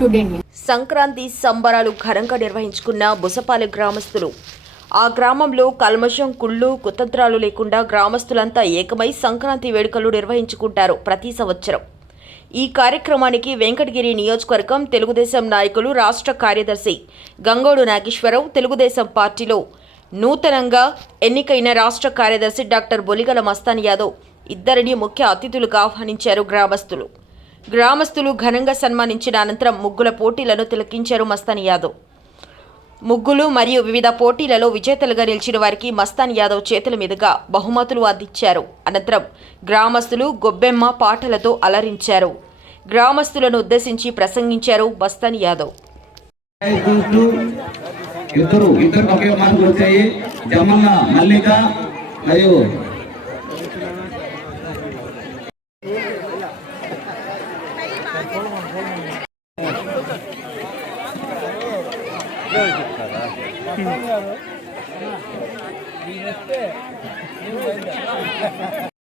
Today Sankranti సంబరాలు ఘనంగా నిర్వహించుకున్న బుసపాలెం గ్రామస్తులు. ఆ గ్రామంలో కల్మషం కుళ్ళు కుతంత్రాలు లేకుండా గ్రామస్తులంతా ఏకమై సంక్రాంతి వేడుకలు నిర్వహించుకుంటారు ప్రతి సంవత్సరం. ఈ కార్యక్రమానికి వెంకటగిరి నియోజకవర్గం తెలుగుదేశం నాయకులు రాష్ట్ర కార్యదర్శి గంగోడు నాగేశ్వరరావు తెలుగుదేశం పార్టీలో నూతనంగా ఎన్నికైన రాష్ట్ర కార్యదర్శి డాక్టర్ బొలిగల మస్తాన్ యాదవ్ ఇద్దరిని ముఖ్య అతిథులుగా ఆహ్వానించారు గ్రామస్తులు. గ్రామస్తులు ఘనంగా సన్మానించిన అనంతరం ముగ్గుల పోటీలను తిలకించారు మస్తాన్ యాదవ్. ముగ్గులు మరియు వివిధ పోటీలలో విజేతలుగా నిలిచిన వారికి మస్తాన్ యాదవ్ చేతుల మీదుగా బహుమతులు అందించారు. అనంతరం గ్రామస్తులు గొబ్బెమ్మ పాటలతో అలరించారు. గ్రామస్తులను ఉద్దేశించి ప్రసంగించారు మస్తాన్ యాదవ్. ఇద్దరు ఇద్దరు ఒకే మార్కులు వచ్చాయి జమన్న మల్లిక మరియు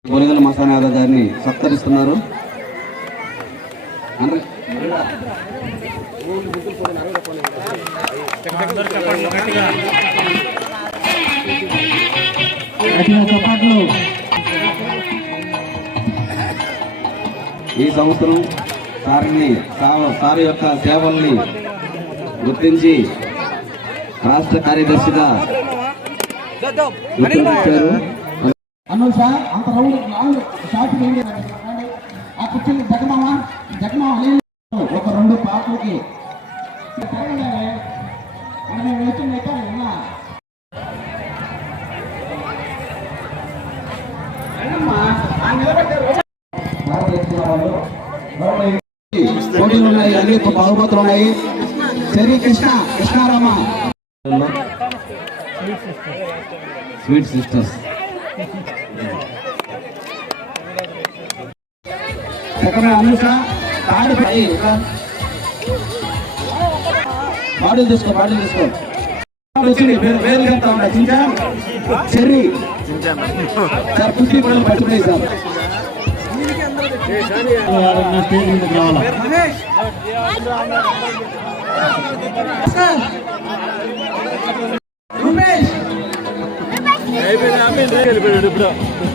బొలిగల మసానాథ గారిని సత్కరిస్తున్నారు. ఈ సంవత్సరం సారిని సార్ యొక్క సేవల్ని గుర్తించి రాష్ట్ర కార్యదర్శిగా గుర్తించారు. సార్ అంత రౌండ్ లాంగ్ ఆ జగమామ జగమామ ఒక రెండు పాటలకి. మనం ఉన్నా పోటీలు ఉన్నాయి అన్ని బహుమతులు ఉన్నాయి. చెరి కృష్ణ కృష్ణారామ. స్వీట్ సిస్టర్స్ బాడీలు తీసుకో బాడీలు తీసుకో. వచ్చింది వేరు వేరు చెప్తా ఉన్నా. చించా? చెర్రీ. సార్ పుట్టి పడలు పట్టుకున్నాయి సార్. రూపేష్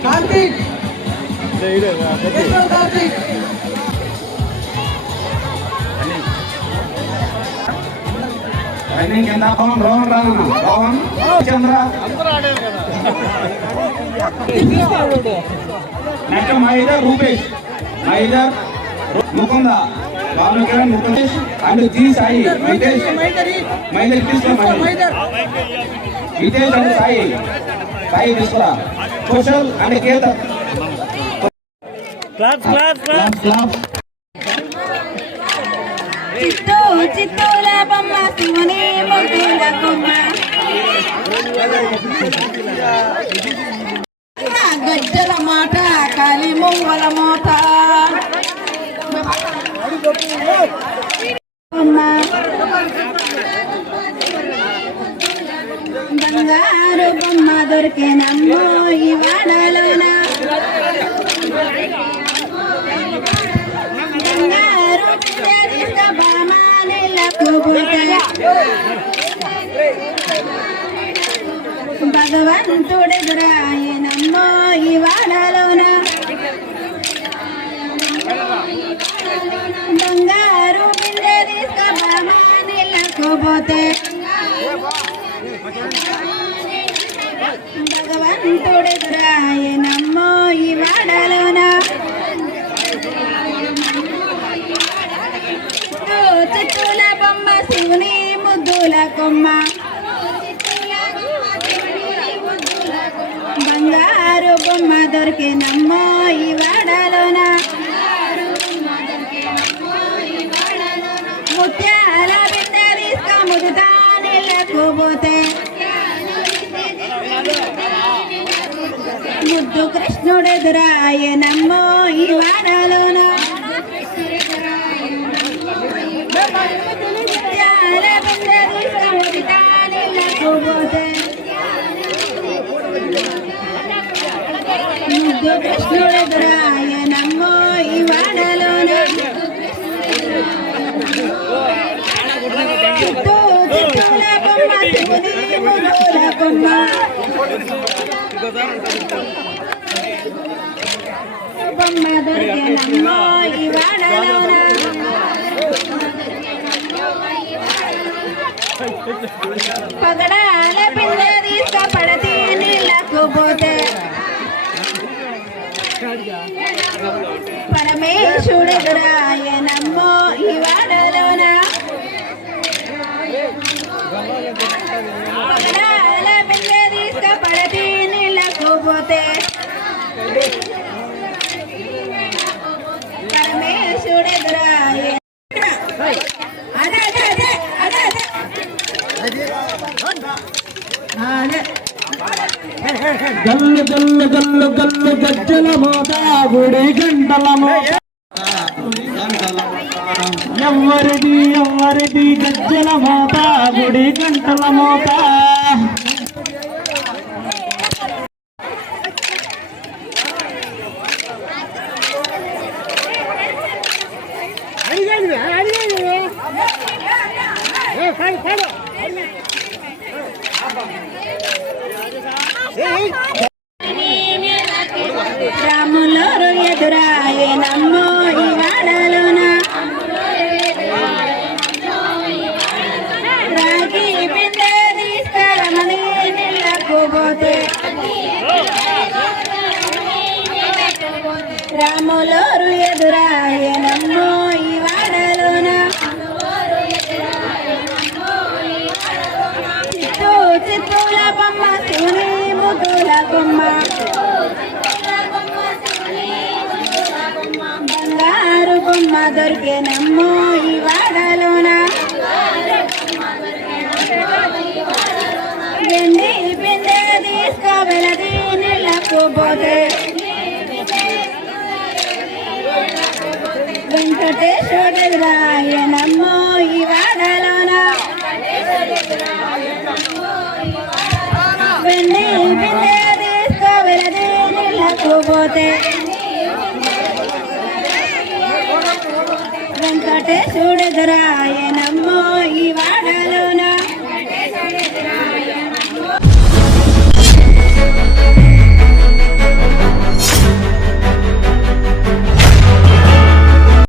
కార్తీక్! కేశవ్ కార్తీక్! రన్నింగ్ కింద పవన్ రోహన్ రానా? పవన్ చంద్ర? నెక్స్ట్ మైదర్ రూపేష్. మైదర్ Mukunda. Ramu Kiran Mukundesh and G Sai. Vitesh మైదర్ తీసుకో వితేష్ అండ్ సాయి. సాయి తీసుకురా సోషల్ అండ్ కేతర్ క్లాస్ క్లాస్ క్లాస్ చిత్తూ చిత్తూల బొమ్మ శివుని కొమ్మ. గజ్జల మాట కాలి మువ్వల మోత కొమ్మ. బంగారు బొమ్మ దొరికేనమ్మో ఈ వాడలోనా బంగారు పిల్లలిస్త భగవంతుడెదురాయనమ్మో ఈ వాడలోన బంగారు పోతే. భగవంతుడెదురాయనమ్మో ఈ వాడలోన చిత్తుల బొమ్మ శివుని ముద్దుల కొమ్మ. బంగారు బొమ్మ దొరికినమ్మో ఈ వాడలోన ముత్యాల బిడ్డ తీసుక ముదుతా నీళ్ళకు పోతే ముద్దు కృష్ణుడెదురాయనమ్మో ఈ వానలోన ముద్దు కృష్ణుడెదురాయనమ్మో ఈ వానలోన చుట్టూ చుట్టూల బొమ్మ తిరుగుని బొమ్మ. పగడాల పిల్ల తీసుకపడతి నీళ్ళకు పోతే పరమేశుడెదురాయనమ్మో గల్లు గల్లు గల్లు గల్లు గజ్జల మోత గుడి గంటల మోత. ఎవరిది ఎవరిది గజ్జల మోత గుడి గంటల ఫైన్ এই బొమ్మ బంగారు బొమ్మ దొరికేనమ్మో ఈ వాడలోన. వెండి బిందె తీసుకోవలది నీళ్ళకు పోతే వెంకటేశ్వరుడు రాయనమ్మో ఈ వాడలోన వెండి బిందె తీసుకోవెలది నీళ్ళకు పోతే వెంకటేశుడు రాయనమ్మో ఈ